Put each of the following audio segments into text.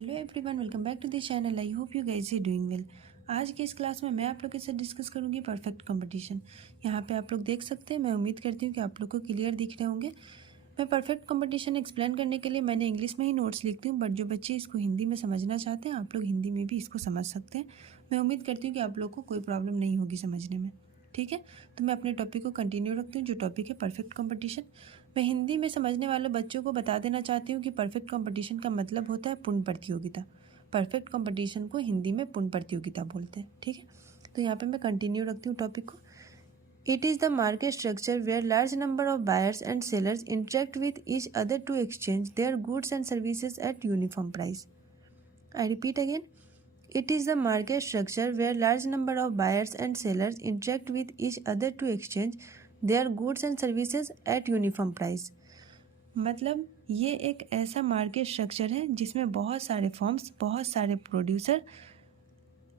Hello everyone, welcome back to the channel. I hope you guys are doing well. आज के इस class में मैं आप लोग के साथ डिस्कस करूंगी परफेक्ट कंपटीशन। यहाँ पे आप लोग देख सकते हैं, मैं उम्मीद करती हूँ कि आप लोग को क्लियर दिख रहे होंगे। मैं परफेक्ट कंपटीशन एक्सप्लेन करने के लिए मैंने इंग्लिश में ही नोट्स लिखती हूँ, बट जो बच्चे इसको हिंदी में समझना चाहते हैं आप लोग हिंदी में भी इसको समझ सकते हैं। मैं उम्मीद करती हूँ कि आप लोग को कोई प्रॉब्लम नहीं होगी समझने में। ठीक है, तो मैं अपने टॉपिक को कंटिन्यू रखती हूँ, जो टॉपिक है परफेक्ट कंपटीशन। मैं हिंदी में समझने वाले बच्चों को बता देना चाहती हूँ कि परफेक्ट कंपटीशन का मतलब होता है पूर्ण प्रतियोगिता। परफेक्ट कंपटीशन को हिंदी में पूर्ण प्रतियोगिता बोलते हैं। ठीक है, तो यहाँ पे मैं कंटिन्यू रखती हूँ टॉपिक को। It is the market structure where large number of buyers and sellers interact with each other to exchange their goods and services at uniform price. I repeat again, it is the market structure where large number of buyers and sellers interact with each other to exchange their goods and services at uniform price। मतलब ये एक ऐसा market structure है जिसमें बहुत सारे firms, बहुत सारे प्रोड्यूसर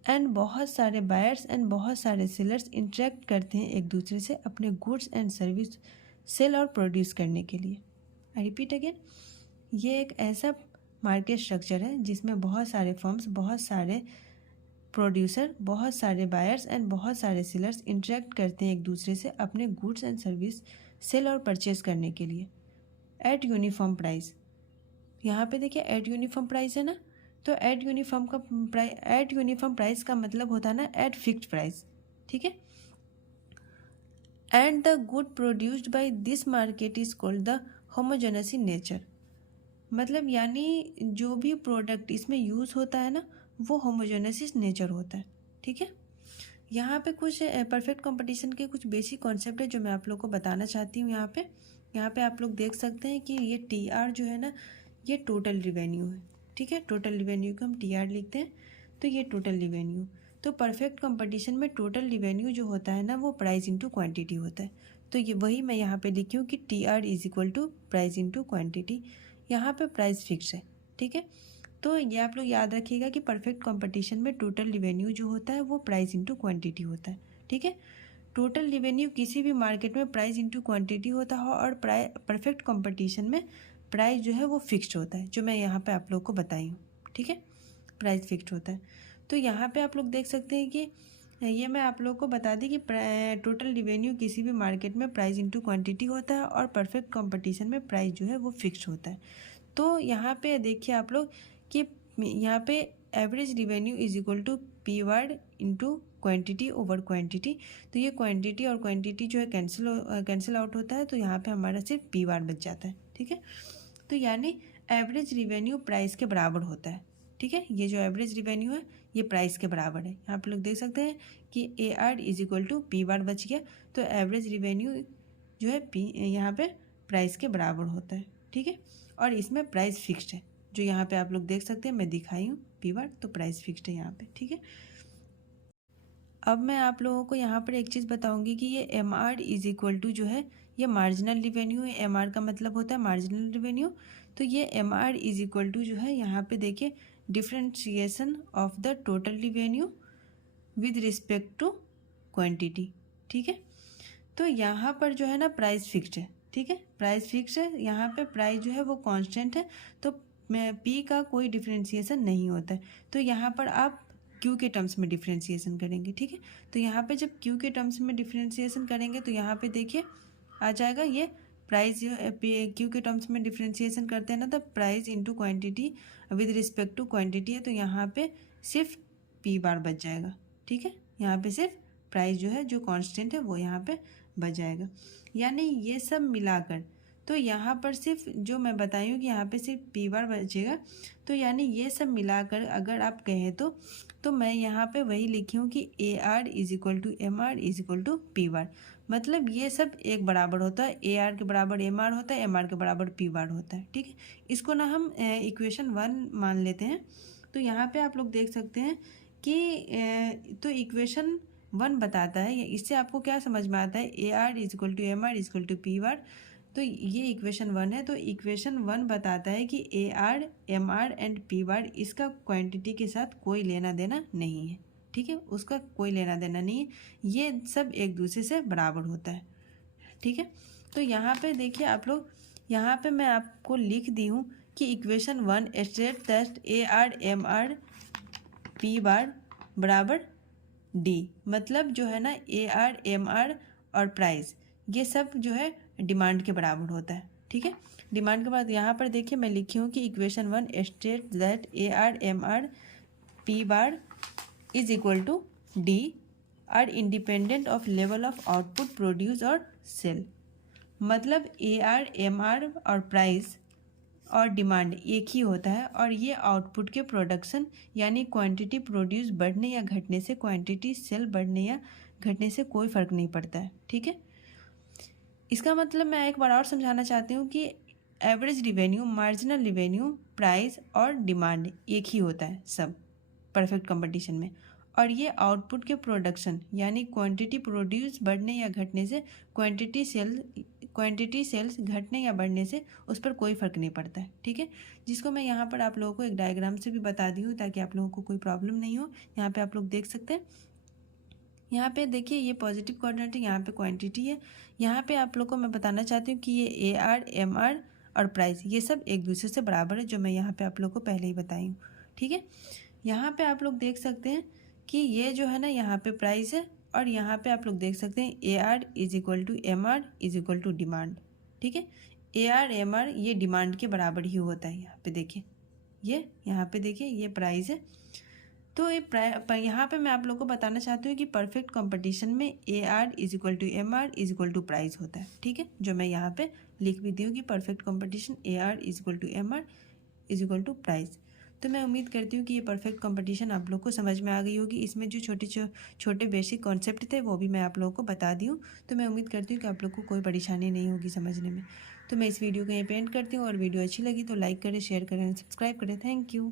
एंड बहुत सारे बायर्स एंड बहुत सारे सेलर्स इंटरेक्ट करते हैं एक दूसरे से अपने गुड्स एंड सर्विस सेल और प्रोड्यूस करने के लिए। आई रिपीट अगेन, ये एक ऐसा मार्केट स्ट्रक्चर है जिसमें बहुत सारे फर्म्स, बहुत सारे प्रोड्यूसर, बहुत सारे बायर्स एंड बहुत सारे सेलर्स इंटरेक्ट करते हैं एक दूसरे से अपने गुड्स एंड सर्विस सेल और परचेज करने के लिए एट यूनिफॉर्म प्राइस। यहाँ पे देखिए एट यूनिफॉर्म प्राइस है ना, तो एट यूनिफॉर्म प्राइस का मतलब होता है ना एट फिक्स्ड प्राइस। ठीक है, and the good produced by this market is called the homogeneous in nature. मतलब यानी जो भी प्रोडक्ट इसमें यूज़ होता है ना वो होमोजेनस नेचर होता है। ठीक है, यहाँ पे कुछ परफेक्ट कंपटीशन के कुछ बेसिक कॉन्सेप्ट है जो मैं आप लोग को बताना चाहती हूँ। यहाँ पे आप लोग देख सकते हैं कि ये TR जो है ना ये टोटल रिवेन्यू है। ठीक है, टोटल रिवेन्यू को हम TR लिखते हैं, तो ये टोटल रिवेन्यू। तो परफेक्ट कंपटीशन में टोटल रिवेन्यू जो होता है ना वो प्राइस इंटू क्वान्टिटी होता है। तो ये वही मैं यहाँ पे लिखी हूँ कि TR is equal to price into quantity. यहाँ पे प्राइस फिक्स है। ठीक है, तो ये आप लोग याद रखिएगा कि परफेक्ट कंपटीशन में टोटल रिवेन्यू जो होता है वो प्राइस इंटू क्वांटिटी होता है। ठीक है, टोटल रिवेन्यू किसी भी मार्केट में प्राइस इंटू क्वांटिटी होता है और परफेक्ट कंपटीशन में प्राइस जो है वो फिक्स्ड होता है, जो मैं यहाँ पे आप लोग को बताई हूँ। ठीक है, प्राइस फिक्स्ड होता है। तो यहाँ पे आप लोग देख सकते हैं कि ये मैं आप लोग को बता दी कि टोटल रिवेन्यू किसी भी मार्केट में प्राइस इंटू क्वांटिटी होता है और परफेक्ट कंपटीशन में प्राइस जो है वो फिक्स्ड होता है। तो यहाँ पे देखिए आप लोग कि यहाँ पे average revenue is equal to P वर्ड इंटू क्वान्टिटी ओवर क्वान्टिटी। तो ये क्वान्टिटी और क्वान्टिटी जो है कैंसिल आउट होता है, तो यहाँ पे हमारा सिर्फ पी वार्ड बच जाता है। ठीक है, तो यानी एवरेज रिवेन्यू प्राइस के बराबर होता है। ठीक है, ये जो एवरेज रिवेन्यू है ये प्राइस के बराबर है। यहाँ पे लोग देख सकते हैं कि AR is equal to P वार्ड बच गया, तो एवरेज रिवेन्यू जो है पी यहाँ पे प्राइस के बराबर होता है। ठीक है, और इसमें प्राइस फिक्स्ड है, जो यहाँ पे आप लोग देख सकते हैं मैं दिखाई हूँ पी वार्ड, तो प्राइस फिक्स्ड है यहाँ पे। ठीक है, अब मैं आप लोगों को यहाँ पर एक चीज़ बताऊंगी कि ये MR इज इक्वल टू जो है ये मार्जिनल रिवेन्यू है। MR का मतलब होता है मार्जिनल रिवेन्यू। तो ये MR इज इक्वल टू जो है यहाँ पे देखिए differentiation of the total revenue with respect to quantity. ठीक है, तो यहाँ पर जो है ना प्राइस फिक्स्ड है। ठीक है, प्राइस फिक्स है, यहाँ पे प्राइस जो है वो कांस्टेंट है, तो पी का कोई डिफ्रेंशिएशन नहीं होता है। तो यहाँ पर आप क्यू के टर्म्स में डिफ्रेंशिएशन करेंगे। ठीक है, तो यहाँ पे जब क्यू के टर्म्स में डिफ्रेंशिएशन करेंगे तो यहाँ पे देखिए आ जाएगा ये प्राइस जो क्यू के टर्म्स में डिफ्रेंशिएशन करते हैं ना, तो price into quantity with respect to quantity है, तो यहाँ पे सिर्फ पी बार बच जाएगा। ठीक है, यहाँ पे सिर्फ प्राइस जो है जो कांस्टेंट है वो यहाँ पे बच जाएगा। यानी ये सब मिलाकर तो यहाँ पर सिर्फ जो मैं बताई हूँ कि यहाँ पे सिर्फ पी बार बचेगा, तो यानी ये सब मिलाकर अगर आप कहें तो मैं यहाँ पे वही लिखी हूँ कि AR is equal to MR is equal to P bar. मतलब ये सब एक बराबर होता है, AR के बराबर MR होता है, MR के बराबर पी बार होता है। ठीक है, इसको ना हम इक्वेशन 1 मान लेते हैं। तो यहाँ पे आप लोग देख सकते हैं कि तो इक्वेशन 1 बताता है, इससे आपको क्या समझ में आता है, AR is equal to MR is equal to P bar. तो ये इक्वेशन 1 है, तो इक्वेशन 1 बताता है कि AR MR एंड पी बार इसका क्वांटिटी के साथ कोई लेना देना नहीं है। ठीक है, उसका कोई लेना देना नहीं है, ये सब एक दूसरे से बराबर होता है। ठीक है, तो यहाँ पे देखिए आप लोग, यहाँ पे मैं आपको लिख दी हूँ कि equation 1 state that AR P बार बराबर D। मतलब जो है ना AR और प्राइस ये सब जो है डिमांड के बराबर होता है। ठीक है, डिमांड के बाद यहाँ पर देखिए मैं लिखी हूँ कि equation 1 state that AR P bar is equal to D are independent of level of output produce और सेल। मतलब AR और प्राइस और डिमांड एक ही होता है और ये आउटपुट के प्रोडक्शन यानी क्वांटिटी प्रोड्यूस बढ़ने या घटने से, क्वांटिटी सेल बढ़ने या घटने से कोई फ़र्क नहीं पड़ता है। ठीक है, इसका मतलब मैं एक बार और समझाना चाहती हूँ कि average revenue, marginal revenue, price और डिमांड एक ही होता है सब परफेक्ट कंपटीशन में। और ये आउटपुट के प्रोडक्शन यानी क्वांटिटी प्रोड्यूस बढ़ने या घटने से, क्वांटिटी सेल्स घटने या बढ़ने से उस पर कोई फ़र्क नहीं पड़ता है। ठीक है, जिसको मैं यहाँ पर आप लोगों को एक डायग्राम से भी बता दी हूँ ताकि आप लोगों को कोई प्रॉब्लम नहीं हो। यहाँ पे आप लोग देख सकते हैं, यहाँ पे देखिए ये पॉजिटिव कोऑर्डिनेट है, यहाँ पे क्वांटिटी है। यहाँ पे आप लोग को मैं बताना चाहती हूँ कि ये AR और प्राइस ये सब एक दूसरे से बराबर है, जो मैं यहाँ पे आप लोग को पहले ही बताई हूँ। ठीक है, यहाँ पे आप लोग देख सकते हैं कि ये जो है ना यहाँ पे प्राइस है और यहाँ पे आप लोग देख सकते हैं AR is equal to MR is equal to demand. ठीक है, AR ये डिमांड के बराबर ही होता है। यहाँ पे देखिए, ये यहाँ पे देखिए ये प्राइस है। तो ये यहाँ पे मैं आप लोग को बताना चाहती हूँ कि परफेक्ट कंपटीशन में AR is equal to MR is equal to price होता है। ठीक है, जो मैं यहाँ पे लिख भी दी हूँ कि perfect competition AR is equal to MR is equal to price. तो मैं उम्मीद करती हूँ कि ये परफेक्ट कंपटीशन आप लोग को समझ में आ गई होगी। इसमें जो छोटे बेसिक कॉन्सेप्ट थे वो भी मैं आप लोगों को बता दी हूँ। तो मैं उम्मीद करती हूँ कि आप लोग को कोई परेशानी नहीं होगी समझने में। तो मैं इस वीडियो को यहीं पे एंड करती हूँ और वीडियो अच्छी लगी तो लाइक करें, शेयर करें, सब्सक्राइब करें। Thank you.